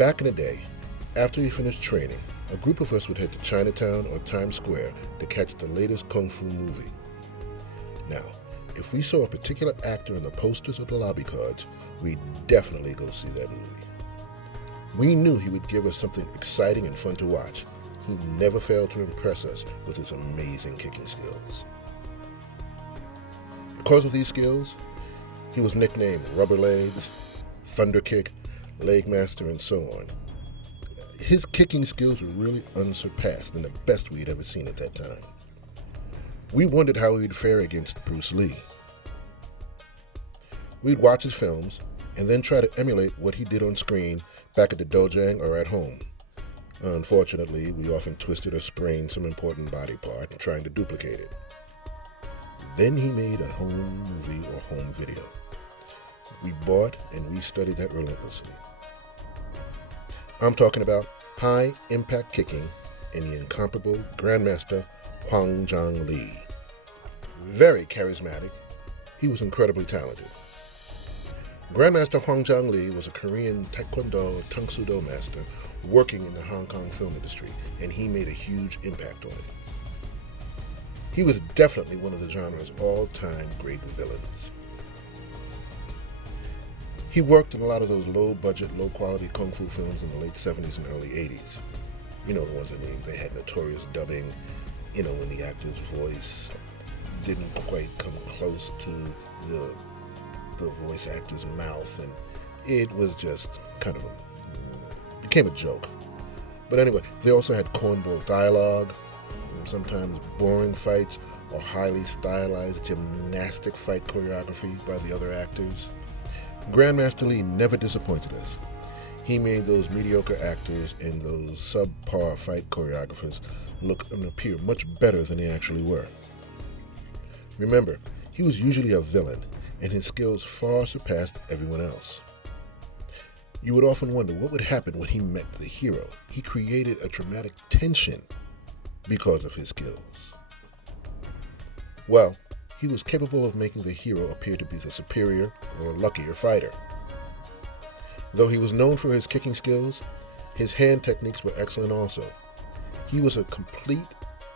Back in the day, after he finished training, a group of us would head to Chinatown or Times Square to catch the latest Kung Fu movie. Now, if we saw a particular actor in the posters or the lobby cards, we'd definitely go see that movie. We knew he would give us something exciting and fun to watch. He never failed to impress us with his amazing kicking skills. Because of these skills, he was nicknamed Rubber Legs, Thunder Kick, Leg Master, and so on. His kicking skills were really unsurpassed and the best we'd ever seen at that time. We wondered how he'd fare against Bruce Lee. We'd watch his films and then try to emulate what he did on screen back at the dojang or at home. Unfortunately, we often twisted or sprained some important body part trying to duplicate it. Then he made a home movie or home video. We bought and we studied that relentlessly. I'm talking about high-impact kicking and the incomparable Grandmaster Hwang Jang Lee. Very charismatic, he was incredibly talented. Grandmaster Hwang Jang Lee was a Korean Taekwondo Tang Soo Do master working in the Hong Kong film industry, and he made a huge impact on it. He was definitely one of the genre's all-time great villains. He worked in a lot of those low-budget, low-quality kung fu films in the late 70s and early 80s. You know, the ones that they had notorious dubbing, when the actor's voice didn't quite come close to the voice actor's mouth, and it was just kind of became a joke. But anyway, they also had cornball dialogue, sometimes boring fights, or highly stylized gymnastic fight choreography by the other actors. Grandmaster Lee never disappointed us. He made those mediocre actors and those subpar fight choreographers look and appear much better than they actually were. Remember, he was usually a villain, and his skills far surpassed everyone else. You would often wonder what would happen when he met the hero. He created a dramatic tension because of his skills. Well, he was capable of making the hero appear to be the superior or luckier fighter. Though he was known for his kicking skills, his hand techniques were excellent also. He was a complete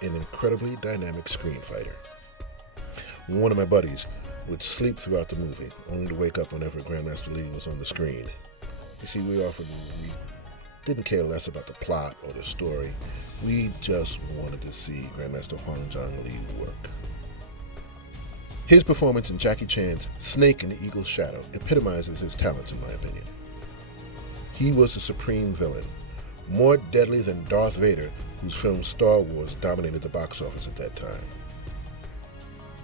and incredibly dynamic screen fighter. One of my buddies would sleep throughout the movie, only to wake up whenever Grandmaster Lee was on the screen. You see, we didn't care less about the plot or the story. We just wanted to see Grandmaster Hwang Jang Lee work. His performance in Jackie Chan's Snake in the Eagle's Shadow epitomizes his talents, in my opinion. He was a supreme villain, more deadly than Darth Vader, whose film Star Wars dominated the box office at that time.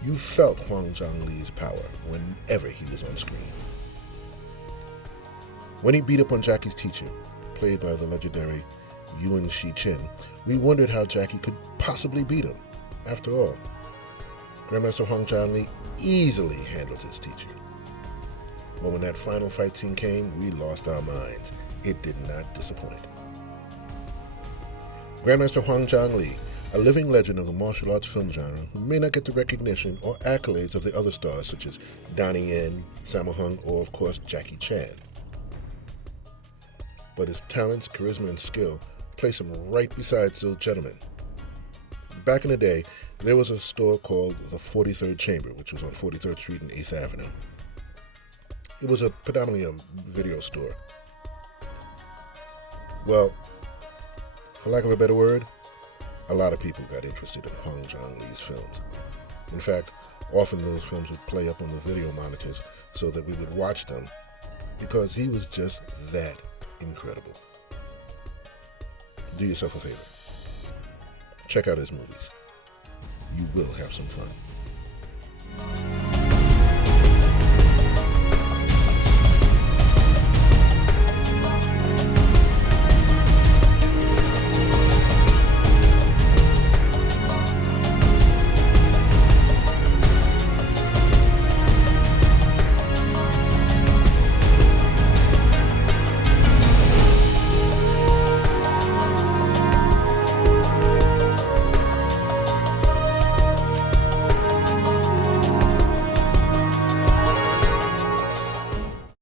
You felt Hwang Jang Lee's power whenever he was on screen. When he beat up on Jackie's teacher, played by the legendary Ewan Shi-chin, we wondered how Jackie could possibly beat him. After all, Grandmaster Hwang Jang Lee easily handled his teacher. But when that final fight scene came, we lost our minds. It did not disappoint. Grandmaster Hwang Jang Lee, a living legend of the martial arts film genre who may not get the recognition or accolades of the other stars such as Donnie Yen, Sammo Hung, or of course Jackie Chan. But his talents, charisma, and skill place him right beside those gentlemen. Back in the day, there was a store called the 43rd Chamber, which was on 43rd Street and 8th Avenue. It was predominantly a video store. Well, for lack of a better word, a lot of people got interested in Hwang Jang Lee's films. In fact, often those films would play up on the video monitors so that we would watch them because he was just that incredible. Do yourself a favor. Check out his movies. You will have some fun.